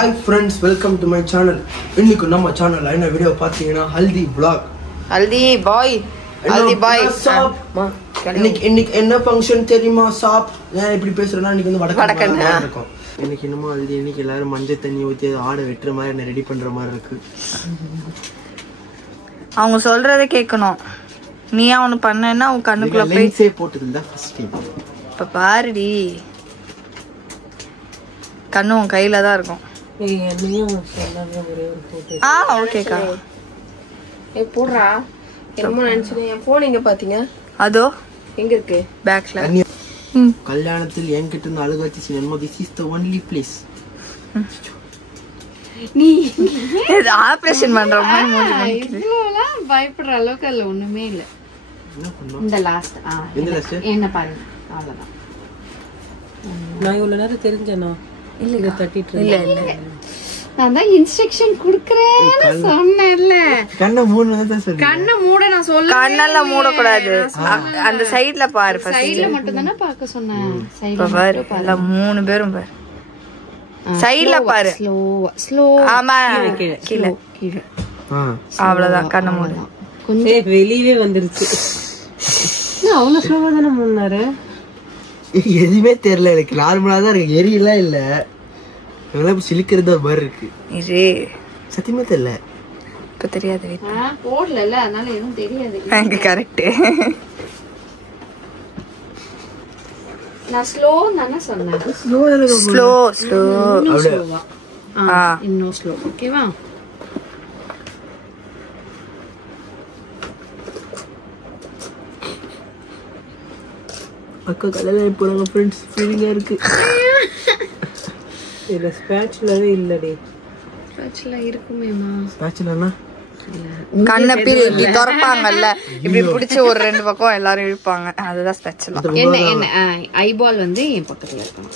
Hi friends, welcome to my channel. இன்னைக்கு நம்ம சேனல்ல என்ன வீடியோ பாத்தீங்கன்னா ஹல்தி vlog. ஹல்தி பாய். இன்னைக்கு என்ன ஃபங்க்ஷன் தெரியுமா? சாப். நான் இப்படி பேசுறேன்னா இன்னைக்கு வந்து வடக்கண்ணா இருக்கும். இன்னைக்கு என்னமோ ஹல்தி, இன்னைக்கு எல்லாரும் மஞ்சள் தண்ணி ஊத்தி ஆடை வெட்டுற மாதிரி என்ன ரெடி பண்ற மாதிரி இருக்கு. அவங்க சொல்றதை கேட்கணும். நீ அவனு பண்ணேன்னா உன் கண்ணுக்குள்ள போய் லென்ஸே போட்டுருந்தா ஃபர்ஸ்ட் டைம். இப்ப பாருடி, கண்ணு உன் கையில தான் இருக்கும். ஓகேக்கா. போடுறா. என்னமோ நினைச்சேன். என் போன் எங்க பாத்தீங்க? அதோ எங்க இருக்கு? பேக்ல. கல்யாணத்தில் என்கிட்ட இருந்து அழுகாச்சி cinema. This is the only place. நீ ஆபரேஷன் பண்ற மாதிரி மூடி பண்ணிக்கிது. இவ்வளவுலாம் பயப்படுற அளவுக்கு அதுல ஒண்ணுமே இல்ல. இந்த லாஸ்ட் என்ன பாருங்க, அவ்வளவுதான். நான் இவ்வளவு நேரம் தெரிஞ்சேனா? இல்ல தட்டிட்டு இல்ல இல்ல, நான் தான் இன்ஸ்ட்ரக்ஷன் குடுக்கறேன்னு சொன்னேன்ல. கண்ணை மூடுனதா சொல்றேன். கண்ணை மூட நான் சொல்ல. கண்ணெல்லாம் மூட கூடாது. அந்த சைடுல பாரு. சைடுல மட்டும் தானே பார்க்க சொன்னேன். சைடுல பாரு. எல்லாம் மூணு பேரும் பாரு. சைடுல பாரு. ஸ்லோ. ஆமா, கீழ கீழ. அவ்வளவுதான். கண்ணை மூடு. கொஞ்சம் வெளியவே வந்துருச்சு. நான் அவ்வளவு ஸ்லோவா தானே முன்னாரு. எதுவுமே தெரியல எனக்கு. நார்மலா தான் இருக்கு. எரியெல்லாம் இல்ல. இதெல்லாம் சிலிக்கிறது ஒரு மாதிரி இருக்கு. இது சத்தியமே தெரியல. இப்ப தெரியாது. போடல, அதனால எதுவும் தெரியாது. எனக்கு கரெக்ட். நான் ஸ்லோ தானே சொன்னேன். Slow slow. இன்னும் ஸ்லோ. ஓகேவா? அக்கா கல்யாணம் போறாங்க ஃப்ரெண்ட்ஸ். ஃபீலிங்கா இருக்கு. இல்ல ஸ்பேச்சுலவே இல்லடி. ஸ்பேச்சுலா இருக்குமேமா. ஸ்பேச்சுலானா கண்ணை இப்படி திறப்பாங்கல்ல, இப்படி பிடிச்சி ஒரு ரெண்டு பக்கம் எல்லாரும் இழுப்பாங்க. அதுதான் ஸ்பெஷலா. என்ன ஐபால் வந்து என் பக்கத்துல இருக்கணும்.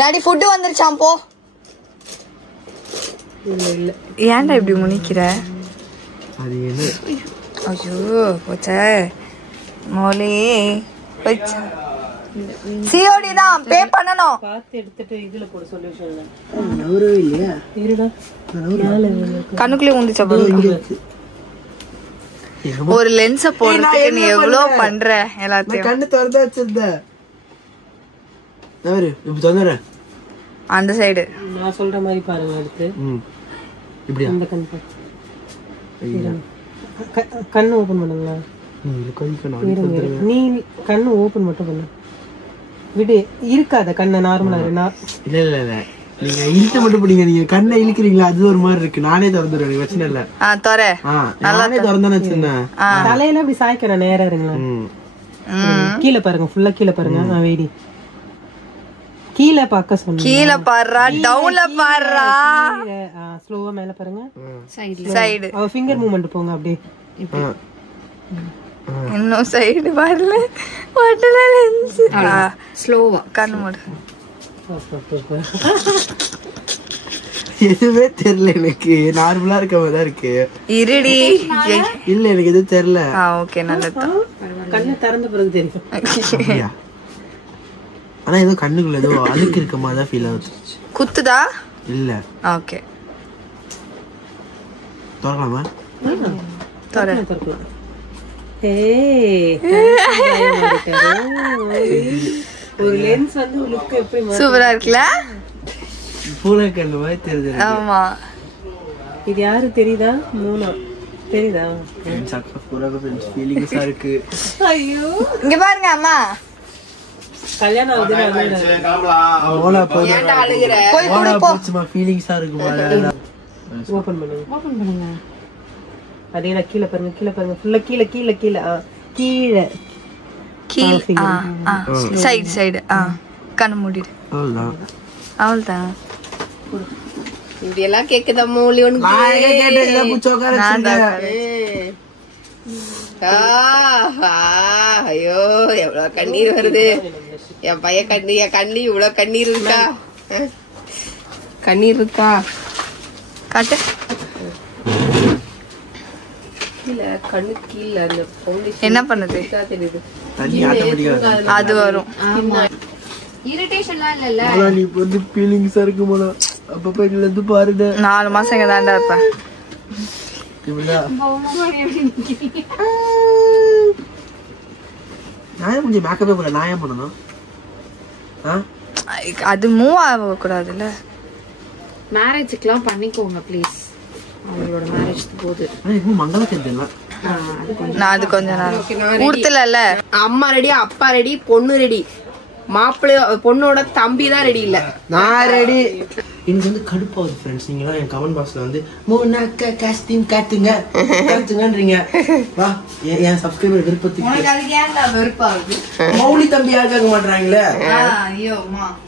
டாடி ஃபுட் வந்துருச்சாம் போ. இல்ல ஏன்டா இப்படி முனிக்கிற? அது என்ன? ஐயோ போச்சே மோலி. சிஓடி தான் பே பண்ணனும். பார்த்து எடுத்துட்டு இதுல போட சொல்லி சொல்றேன். நவரவே இல்லையா? இருடா. கண்ணுக்குள்ளே உந்துச்சா பாரு. ஒரு லென்ஸ போடுறதுக்கு நீ எவ்வளவு பண்ற எல்லாத்தையும். கண்ணு திறந்தா வச்சிருந்த. நவரு இப்ப திறந்துறேன். அந்த சைடு நான் சொல்ற மாதிரி பாருங்க. அடுத்து இப்படியா? அந்த கண்ணு ஓபன் பண்ணுங்களா? நீ கண்ணு ஓபன் மட்டும் பண்ணு. விடு, இருக்காத கண்ணை நார்மலா. இல்ல இல்ல இல்ல, நீங்க இழுத்து மட்டும் பிடிங்க. நீங்க கண்ணை இழுக்கிறீங்களா? அது ஒரு மாதிரி இருக்கு. நானே திறந்துடுறேன், பிரச்சனை இல்ல. நானே திறந்தானே வச்சிருந்தேன். தலையில அப்படி சாய்க்கணும். நேரா இருங்களா? கீழே பாருங்க, ஃபுல்லா கீழே பாருங்க. நான் வெயிடி கீழே பார்க்க சொன்னேன். கீழே பாருடா, டவுன்ல பாருடா. ஸ்லோவா மேல பாருங்க. சைடு அவ ஃபிங்கர் மூவ்மெண்ட் போங்க அப்படியே. இன்னும் சைடு வரல. வாட்டல லென்ஸ். ஸ்லோவா கண்ணு மூடு. எதுவுமே தெரியல எனக்கு. நார்மலா இருக்க மாதிரி தான் இருக்கு. இருடி. இல்ல எனக்கு எதுவும் தெரியல. ஓகே, நல்லது. கண்ணு திறந்த பிறகு தெரியும். ஆனா ஏதோ கண்ணுக்குள்ள ஏதோ அழுக்கு இருக்க மாதிரி தான் ஃபீல் ஆகுது. குத்துதா? இல்ல. ஓகே, திறக்கலாமா? திறக்கலாம். ஒரு லென்ஸ் வந்து லுக் எப்படி சூப்பரா இருக்குல்ல? பூனை கண்ணு மாதிரி தெரியுது. ஆமா. இது யாரு தெரியுதா? மூணா தெரியுதா? ஃபீலிங்ஸா இருக்கு. ஐயோ, இங்க பாருங்க அம்மா. கல்யாணம் ஆகுது. போய் குடு போ. ஃபீலிங்ஸா இருக்கு. ஓபன் பண்ணுங்க. அதே நான் கீழே பாருங்க. கீழே பாருங்க. ஃபுல்லா கீழே கீழே கீழே கீழே கீழே. Side side. கண்ணு மூடிடு. அவ்வளவுதான். இதெல்லாம் கேக்குதா மூலி? ஐயோ, எவ்வளவு கண்ணீர் வருது. என் பையன் கண்ணி இவ்வளவு கண்ணீர் இருக்கா? கண்ணீர் இருக்கா? காட்டு. கீழே கண்ணு கீழே அந்த என்ன பண்ணுது? தெரியுது. தண்ணி ஆட்டோமேட்டிக்கா அது வரும். ஆமா இரிட்டேஷன்லாம் இல்லல்ல. ஆனா நீ வந்து ஃபீலிங்ஸா இருக்கு மோனா. அப்பப்ப இதுல இருந்து பாருங்க. 4 மாசம் இங்க தான்டா இருப்பேன். இவளா நான் கொஞ்சம் மேக்கப்பே போல நான் ஏன் பண்ணணும்? அது மூவ் ஆக கூடாதுல்ல. மேரேஜ்க்குலாம் பண்ணிக்கோங்க ப்ளீஸ். அவங்களோட மேரேஜ் போது மங்கள நான் அது கொஞ்சம் நேரம் ஊர்த்தல. அம்மா ரெடி, அப்பா ரெடி, பொண்ணு ரெடி. மாப்பிள்ளை பொண்ணோட தம்பி தான் ரெடி இல்ல. நான் ரெடி. எனக்கு வந்து கடுப்பாகுது ஃப்ரெண்ட்ஸ். நீங்களாம் என் கமெண்ட் பாக்ஸ்ல வந்து மூணாக்க காஸ்டியூம் காட்டுங்க காட்டுங்கன்றீங்க. வா என் சப்ஸ்கிரைபர் விருப்பத்துக்கு மௌலி தம்பி யாருக்காக மாட்டாங்களே.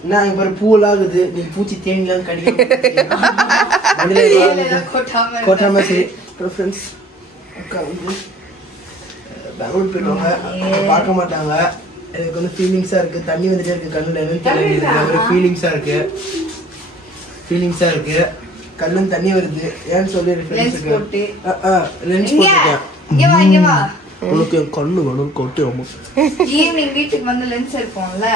என்ன இங்க பாரு பூவெல்லாம் ஆகுது. நீ பூச்சி தேனிலாம் கடிக்க கோட்டாம. சரி ஃப்ரெண்ட்ஸ் அக்கா வந்து பெங்களூர் போயிடுவாங்க, பார்க்க மாட்டாங்க. எனக்கு வந்து ஃபீலிங்ஸா இருக்கு. தண்ணி வந்துட்டே இருக்கு கண்ணுல. என்னன்னு ஃபீலிங்ஸா இருக்கு. கண்ணுல தண்ணி வருது. ஏன்னு சொல்லி லென்ஸ் போட்டுருக்கேன். உனக்கு என் கண்ணு வேணும் கொட்டு. ரொம்ப ஈவினிங் வீட்டுக்கு வந்து லென்ஸ் எடுப்போம்ல.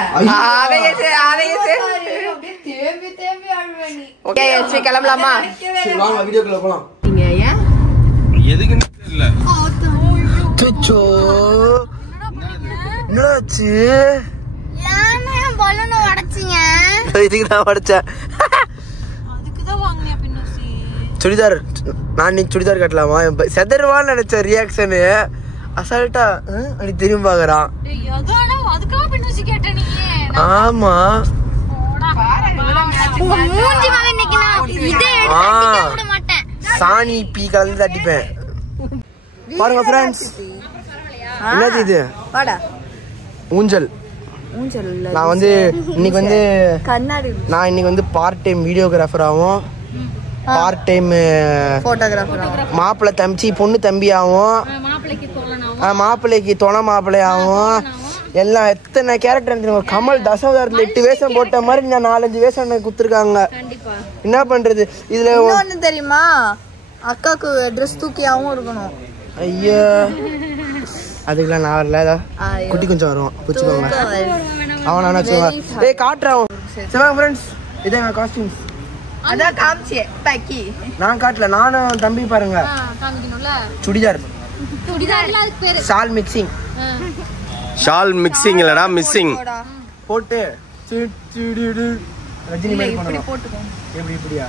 கிளம்பலாமா? வாங்க வீடியோக்குள்ள போலாம். நீங்க ஏன் எதுக்குன்னு தெரியல. சுச்சோ என்னாச்சு? இதுக்குதான் உடைச்சேன். சுடிதார் நான் இன்னைக்கு சுடிதார் கட்டலாமா? செதர்வான்னு நினைச்ச ரியாக்ஷனு அசால்ட்டா அப்படி திரும்பி பாக்குறான். ஆமா சாணி பீ கலந்து தட்டிப்பேன். பாருங்க ஃப்ரெண்ட்ஸ், என்னது இது? ஊஞ்சல். நான் வந்து இன்னைக்கு வந்து நான் இன்னைக்கு வந்து பார்ட் டைம் வீடியோகிராஃபராகவும் பார்ட் டைம் மாப்பிள்ளை தம்பி பொண்ணு தம்பியாகவும் மாப்பிள்ளைக்கு துணை மாப்பிள்ளையாகவும் எல்லாம் எத்தனை கேரக்டர். கமல் தசாவதாரத்துல 8 வேஷம் போட்ட மாதிரி நான் 4-5 வேஷம் எனக்கு குடுத்துருக்காங்க. என்ன பண்றது? இதுல ஒண்ணு தெரியுமா, அக்காக்கு ட்ரெஸ் தூக்கியாவும் இருக்கணும். ஐயா அதுக்கெல்லாம் நான் வரல. குட்டி கொஞ்சம் வருவான் பிடிச்சிக்கோங்க. அவன் ஏய் காட்டுறான். சரி ஃப்ரெண்ட்ஸ், இதான் என் காஸ்டியூம்ஸ். அதான் காமிச்சே பாக்கி நான் காட்டல. நானும் தம்பி பாருங்க churidar shawl mixing. Shawl mixing இல்லடா மிக்சிங் போட்டு ரஜினி மாதிரி பண்ணலாம். எப்படி இப்படியா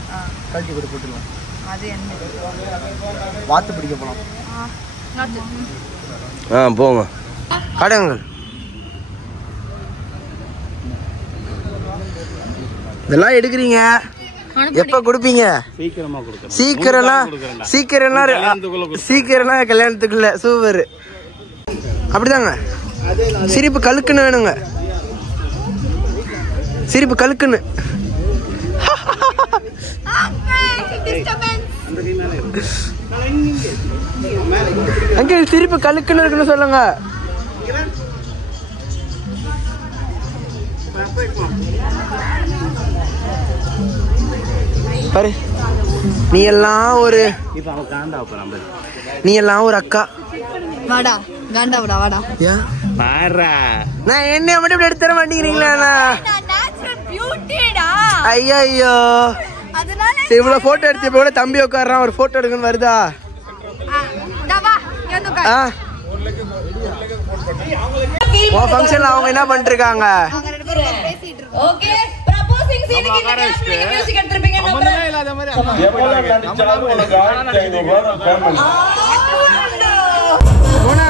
கழட்டி கூட போட்டுருவோம். அது என்ன வாத்து பிடிக்க போலாம். போங்க காட்டுங்கள். இதெல்லாம் எடுக்கிறீங்க எப்ப கொடுப்பீங்க? சீக்கிரம்லாம் கல்யாணத்துக்குள்ள. சூப்பர். அப்படிதாங்க. சிரிப்பு கழுக்குன்னு வேணுங்க. சிரிப்பு கழுக்குன்னு. அங்கிள் சிரிப்பு கழுக்குன்னு இருக்குன்னு சொல்லுங்க. பாரு, நீ எல்லாம் ஒரு அக்கா. வாடா காண்டாவடா வாடா. ஏன் நான் என்ன மட்டும் இப்படி எடுத்து தர மாட்டேங்கிறீங்களா? ஐயோ சரி, இவ்வளவு போட்டோ எடுத்து இப்ப கூட தம்பி உட்காடுறான். ஒரு போட்டோ எடுக்கணும்னு வருதா? உன் ஃபங்க்ஷன்ல அவங்க என்ன பண்ணிட்டு இருக்காங்க? போனா